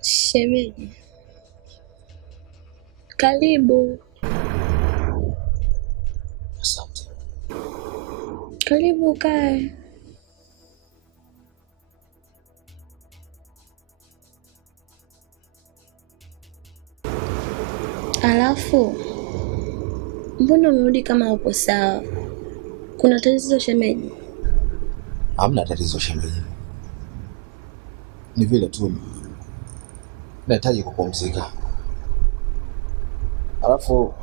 Shemeji, karibu. Asante. Karibu kae. Alafu, mbona umerudi kama upo sawa? Kuna tatizo shemeji? Hamna tatizo shemeji. Ni vile tu nahitaji kupumzika. Alafu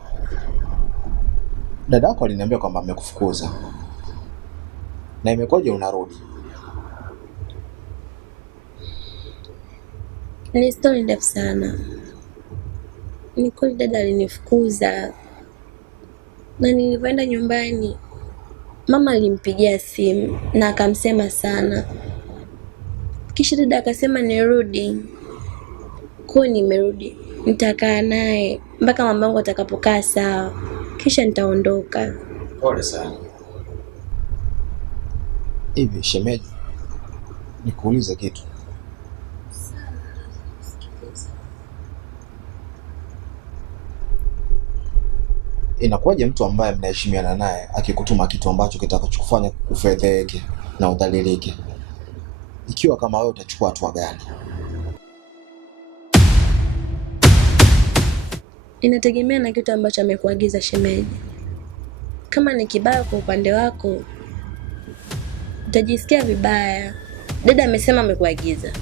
dadako aliniambia kwamba amekufukuza. Na imekoje unarudi? Ni story ndefu sana. Ni kweli dada alinifukuza. Na nilivyoenda nyumbani, mama alimpigia simu na akamsema sana. Kisha dada akasema nirudi. Kwa nimerudi. Nitakaa naye mpaka mamangu atakapokaa sawa. Kisha nitaondoka. Pole sana. Hivi shemeji, nikuulize kitu. Inakuwaje mtu ambaye mnaheshimiana naye akikutuma kitu ambacho kitakachokufanya ufedheke na udhalilike? Ikiwa kama wewe utachukua hatua gani? Inategemea na kitu ambacho amekuagiza shemeji. Kama ni kibaya kwa upande wako, utajisikia vibaya. Dada amesema amekuagiza.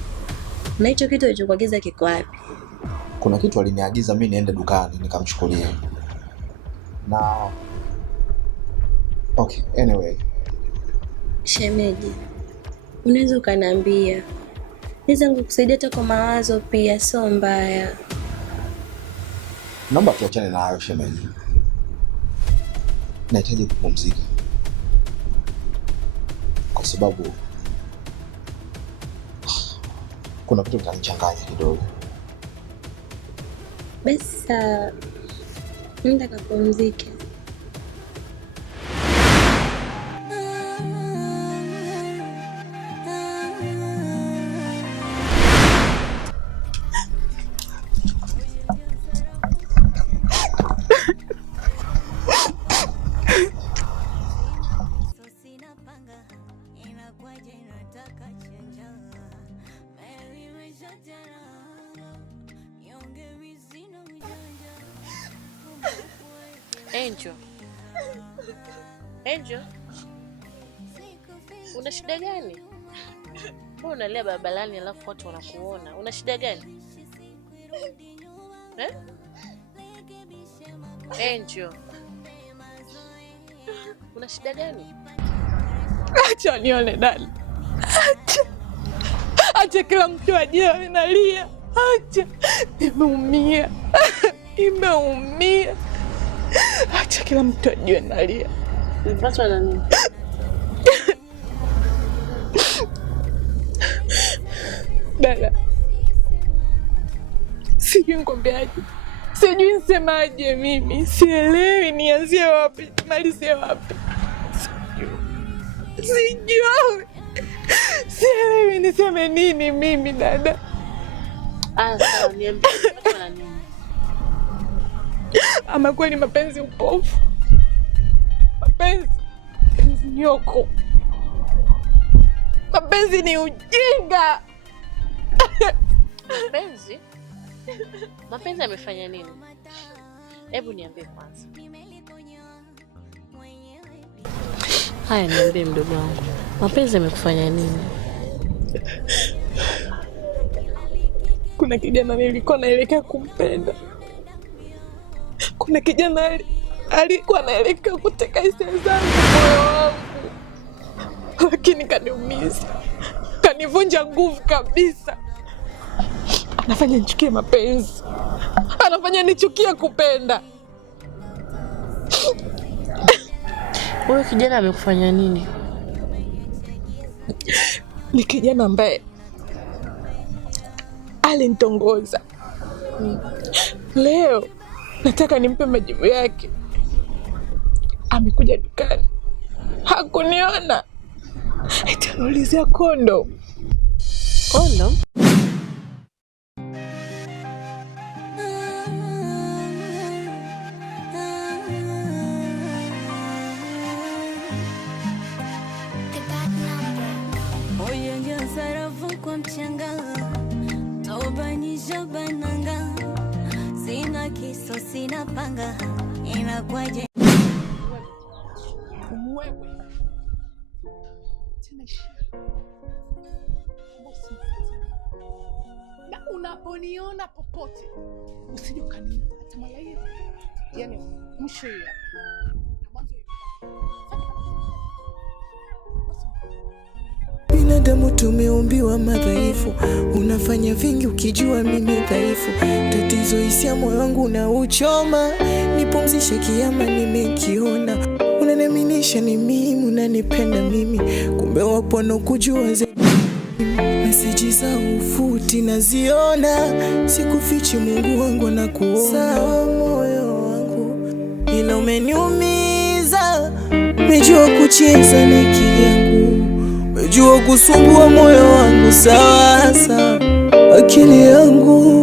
Na hicho kitu alichokuagiza kiko wapi? Kuna kitu aliniagiza mimi niende dukani nikamchukulia. Na okay, anyway. Shemeji, unaweza ukaniambia. Naweza kukusaidia hata kwa mawazo pia, sio mbaya. Naomba tuachane na hayo shemeji. Nahitaji kupumzika. Kwa sababu kuna vitu vinanichanganya kidogo. Basi nenda kapumzike. Angel, una shida gani? Mbona unalia barabarani alafu watu wanakuona? Una shida gani? Angel, una shida gani? Acha nione dada. Acha kila mtu ajue ninalia. Acha. Nimeumia. Nimeumia. Acha kila mtu ajue nalia. Ulipatwa na nini? Dada. Sijui nikwambiaje. Sijui nisemaje mimi. Sielewi nianzie wapi, nimalizie wapi. Sijui. Sielewi niseme nini mimi dada. Sawa, niambie ulipatwa na nini? Ama kweli mapenzi upofu. Mapenzi nyoko. Mapenzi ni ujinga. Mapenzi? Mapenzi yamefanya nini? Hebu niambie kwanza. Haya, niambie mdogo wangu. Mapenzi yamekufanya nini? Kuna kijana nilikuwa naelekea kumpenda. Kuna kijana alikuwa anaelekea kuteka hisia zangu, moyo wangu. Lakini kaniumiza. Kanivunja nguvu kabisa. Anafanya nichukie mapenzi. Anafanya nichukie kupenda. Huyo kijana amekufanya nini? Ni kijana ambaye alinitongoza. Leo nataka nimpe majibu yake. Amekuja dukani. Hakuniona. Itaulizia kondo. Kondo? bananga, sina kiso sina panga, inakwaje? Wewe na unaponiona popote usije ukaniita hata mara hiyo, yani mwisho hiyo binadamu tumeumbiwa madhaifu, unafanya vingi ukijua mimi dhaifu. Tatizo hisia moyo wangu na uchoma, nipumzishe kiama nimekiona. Unaniaminisha ni mimi, unanipenda mimi, kumbe wapo wanaokujua zaidi. Meseji za ufuti naziona, sikufichi Mungu wangu anakuona. Sawa moyo wangu, ila umeniumiza. Umejua kucheza na akili yangu, umejua kusumbua moyo wangu. Sawa sawa, akili yangu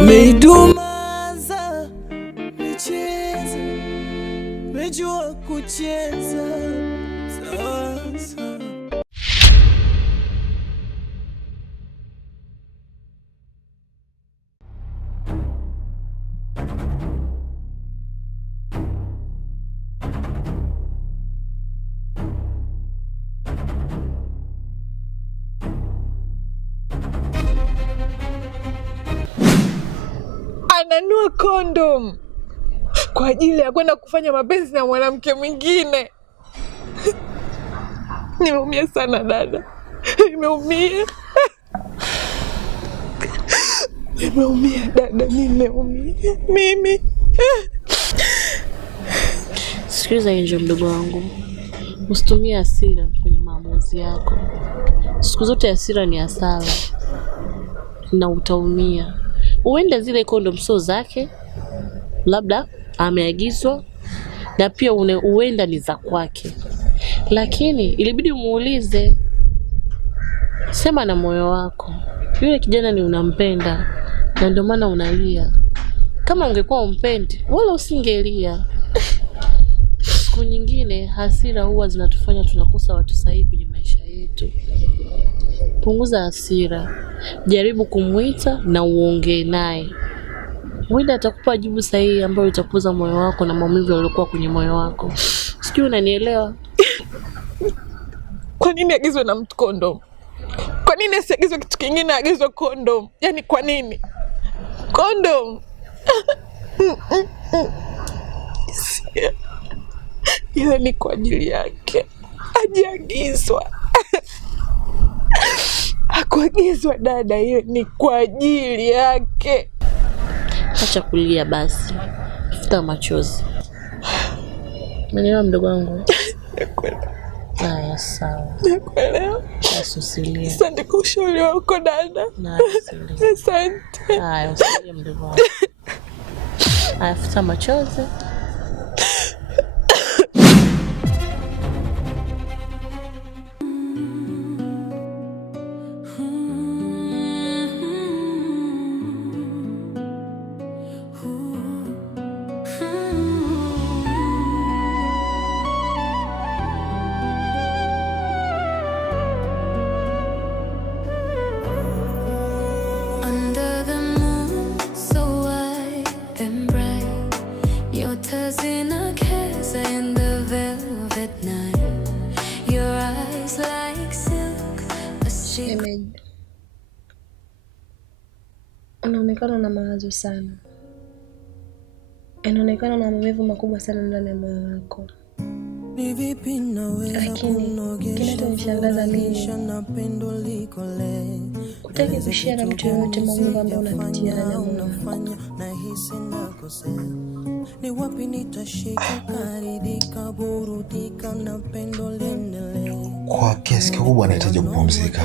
umeidumaza. Umecheza, umejua kucheza. Sawa sawa. ananua kondom kwa ajili ya kwenda kufanya mapenzi na mwanamke mwingine. Nimeumia sana dada, nimeumia. Nimeumia dada, nimeumia mimi. Sikiliza Angel, mdogo wangu, usitumie hasira kwenye maamuzi yako. Siku zote hasira ni hasara na utaumia. Uende zile kondom sio zake, labda ameagizwa, na pia uenda ni za kwake, lakini ilibidi umuulize. Sema na moyo wako, yule kijana ni unampenda na ndio maana unalia. Kama ungekuwa umpendi wala usingelia. Siku nyingine hasira huwa zinatufanya tunakosa watu sahihi kwenye maisha yetu. Punguza hasira, jaribu kumuita na uongee naye. Mwenda atakupa jibu sahihi ambalo litapoza moyo wako na maumivu yaliokuwa kwenye moyo wako. Sijui unanielewa? Kwa nini agizwe na mtu kondom? Kwa nini asiagizwe kitu kingine, agizwe kondom? Yaani kwa nini kondom? Ile ni kwa ajili yake, hajaagizwa. Hakuagizwa dada, ile ni kwa ajili yake. Acha kulia basi, futa machozi. Umeelewa mdogo wangu? Nakuelewa. Haya, sawa. Nakuelewa. Basi usilie. Asante kwa ushauri wako dada. Na usilie. Asante. Haya, usilie mdogo wangu. Haya, futa machozi. Unaonekana na mawazo sana. Inaonekana na maumivu makubwa sana ndani ya moyo wako. Lakini kinachonishangaza mimi, hutaki kushare na mtu yoyote maumivu ambayo unapitia ndani ya moyo wako. Ni wapi nitashika karidika burudika na pendo liendelee. Kwa kiasi kikubwa nahitaji kupumzika.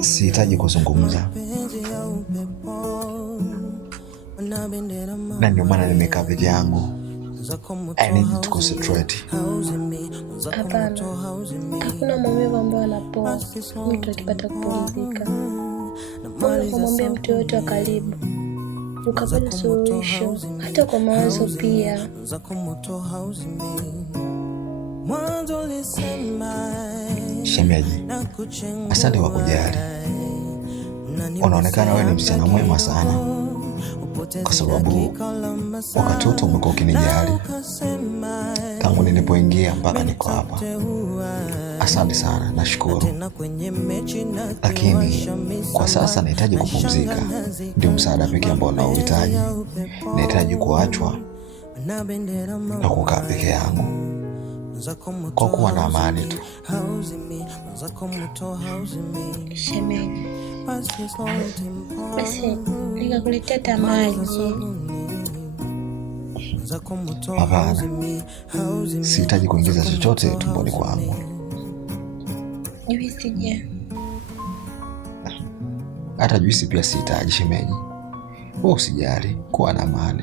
Sihitaji kuzungumza, na ndio maana nimekaa peke yangu. I need to concentrate. Hapana, hakuna maumivu ambayo anapoa mtu akipata kupumzika. Unapomwambia mtu yoyote wa karibu ukapata suluhisho, hata kwa mawazo pia. Shemeji, asante kwa kujali. unaonekana wewe ni msichana mwema sana, kwa sababu wakati wote umekuwa ukinijali tangu nilipoingia mpaka niko hapa. Asante sana, nashukuru. Lakini kwa sasa nahitaji kupumzika, ndio msaada pekee ambao nauhitaji. Nahitaji kuachwa na kukaa peke yangu kwa kuwa na amani tu. Shemeji, basi nikakuletea maji. Hapana, sihitaji kuingiza chochote tumboni kwangu. Juisi je? Hata juisi pia sihitaji shemeji. Wewe usijali, kuwa na amani.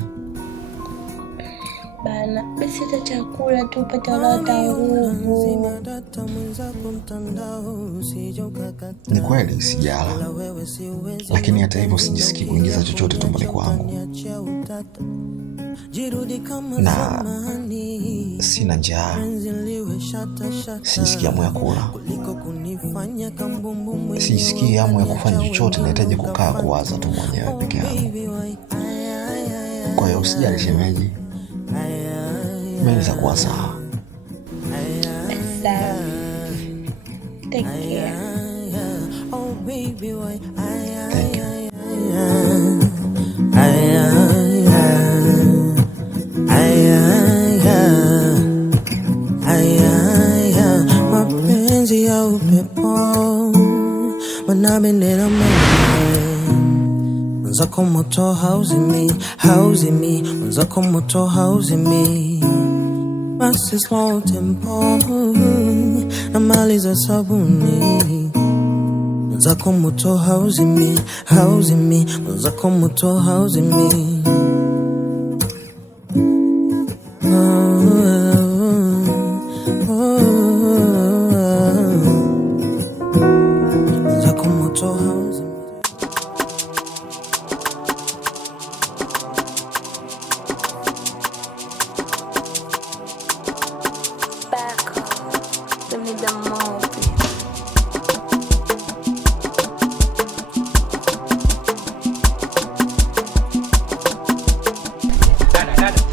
Bana, basi hata chakula tu upate hata nguvu. Ni kweli sijala, lakini hata hivyo sijisikii kuingiza chochote tumboni kwangu. Na sina njaa, sijisikii hamu ya kula, sijisikii hamu ya kufanya chochote. Nahitaji kukaa kuwaza tu mwenyewe peke yangu. Kwa hiyo usijali shemeji, mimi nitakuwa sawa. Sawa. Take care. Thank you. Mapenzi ya upepo manabendera Mwanzako moto hauzimi, hauzimi. Mwanzako moto hauzimi. Basi slow tempo na mali za sabuni. Mwanzako moto hauzimi, hauzimi. Mwanzako moto hauzimi. Mwanzako moto hauzimi.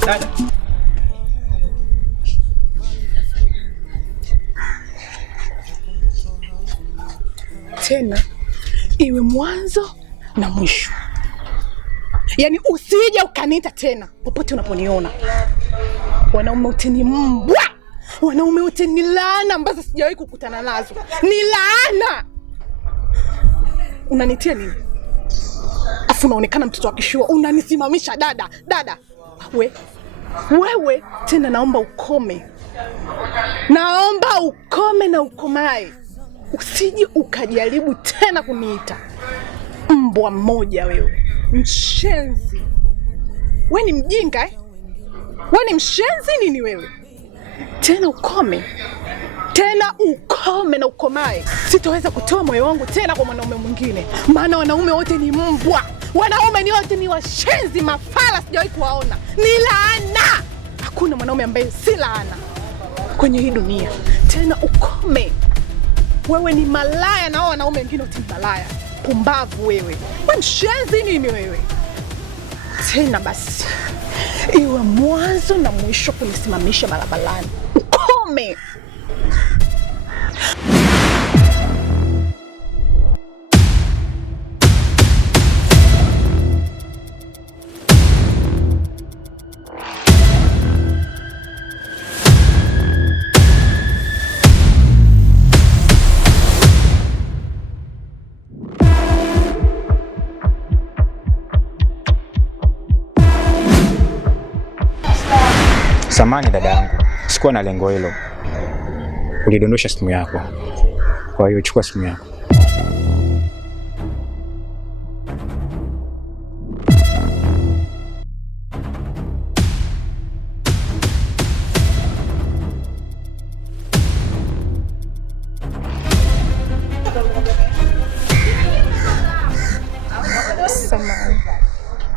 Dada. Tena iwe mwanzo na mwisho. Yaani usije ukaniita tena popote unaponiona. Wanaume wote ni mbwa. Wanaume wote ni laana ambazo sijawahi kukutana nazo. Ni laana. Unanitia nini? Afu unaonekana mtoto wa kishua, unanisimamisha dada. Wewe tena naomba ukome. Naomba ukome na ukomae. Usije ukajaribu tena kuniita mbwa mmoja wewe. Mshenzi. Wewe ni mjinga eh? Wewe ni mshenzi nini wewe? Tena ukome. Tena ukome na ukomae. Sitoweza kutoa moyo wangu tena kwa mwanaume mwingine. Maana wanaume wote ni mbwa. Wanaume ni wote ni washenzi, mafala sijawahi kuwaona. Ni laana. Hakuna mwanaume ambaye si laana kwenye hii dunia. Tena ukome. Wewe ni malaya na hao wanaume wengine wote ni malaya. Pumbavu wewe. Wewe mshenzi nini wewe? Tena basi iwe mwanzo na mwisho kunisimamisha barabarani. Ukome. Samahani dada yangu, sikuwa na lengo hilo. Ulidondosha simu yako, kwa hiyo chukua simu yako.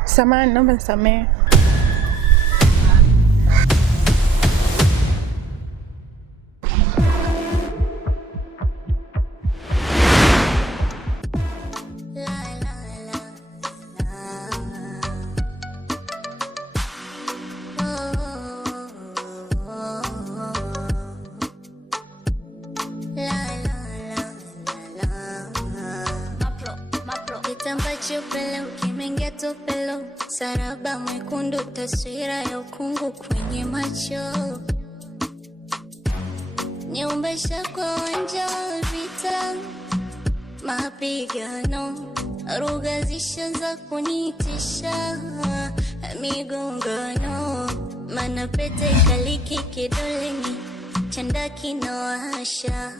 Samahani, naomba nisamehe. La, la. kitambaa cheupe kimeingia topelo, saraba mwekundu, taswira ya ukungu kwenye macho, nyumbesha kwa uwanja wa vita, mapigano, lugha zishaanza kunitisha, migongano, mana pete ikaliki kidoleni, chanda kinawasha,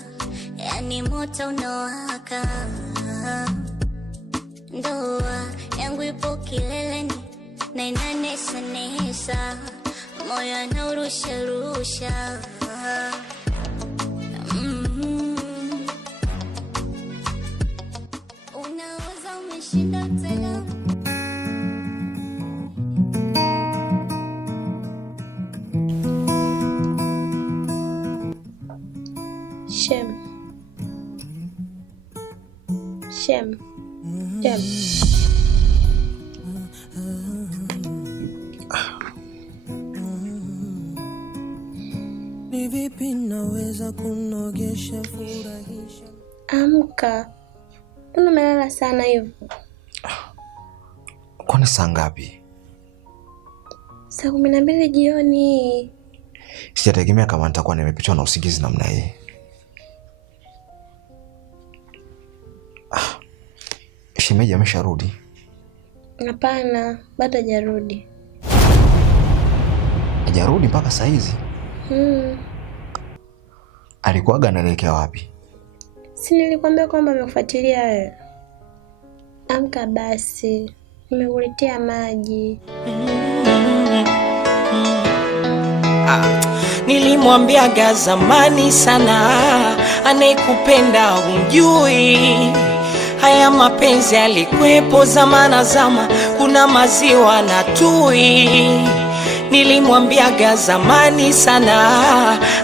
yani moto unawaka, ndoa yangu ipo kileleni na inanesanesa, moyo anaurusha rusha. Unaweza umeshinda tena. Shem. Ni vipi naweza kunogesha furahisha? Amka. Mbona umelala sana hivyo? Kwani saa ngapi? Saa 12 jioni. Sijategemea kama nitakuwa nimepitwa na usingizi namna hii. Shemeji amesharudi? Hapana, bado hajarudi. Hajarudi mpaka saa hizi? Alikuwaga anaelekea wapi? Si nilikwambia kwamba amekufuatilia wewe? Amka basi, nimekuletea maji. Nilimwambiaga zamani sana, anayekupenda humjui. Haya mapenzi yalikwepo zamana zama, kuna maziwa na tui. Nilimwambiaga zamani sana,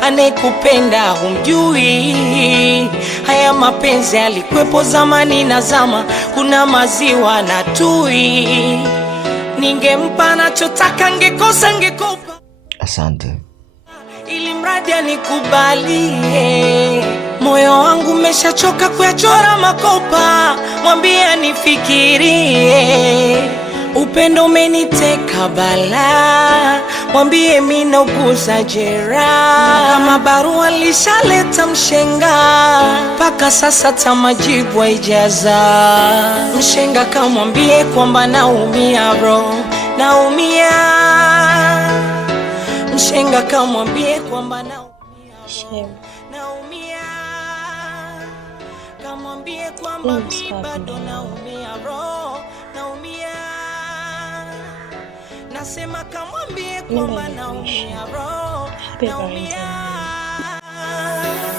anayekupenda humjui. Haya mapenzi yalikwepo zamani na zama, kuna maziwa na tui. Ningempa anachotaka, ngekosa ngekopa. Asante. Ili mradi anikubalie. Moyo wangu umeshachoka kuyachora makopa, mwambie nifikirie. Upendo umeniteka bala, mwambie mimi nauguza jeraha. Kama barua lishaleta mshenga, paka sasa tamajibu haijaza. Mshenga kamwambie kwamba naumia bro, naumia. Mshenga kamwambie kwamba naumia, naumia. Kamwambie kwamba mimi bado naumia bro, naumia. Nasema kamwambie kwamba naumia bro, naumia.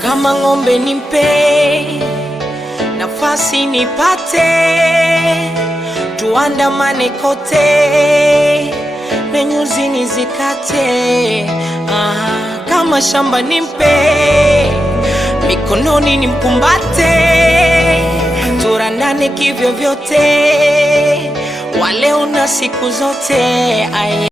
Kama ng'ombe nimpe nafasi nipate, tuandamane kote na nyuzi nizikate. Kama shamba nimpe, mikononi nimkumbate, turandane kivyo vyote, waleo na siku zote.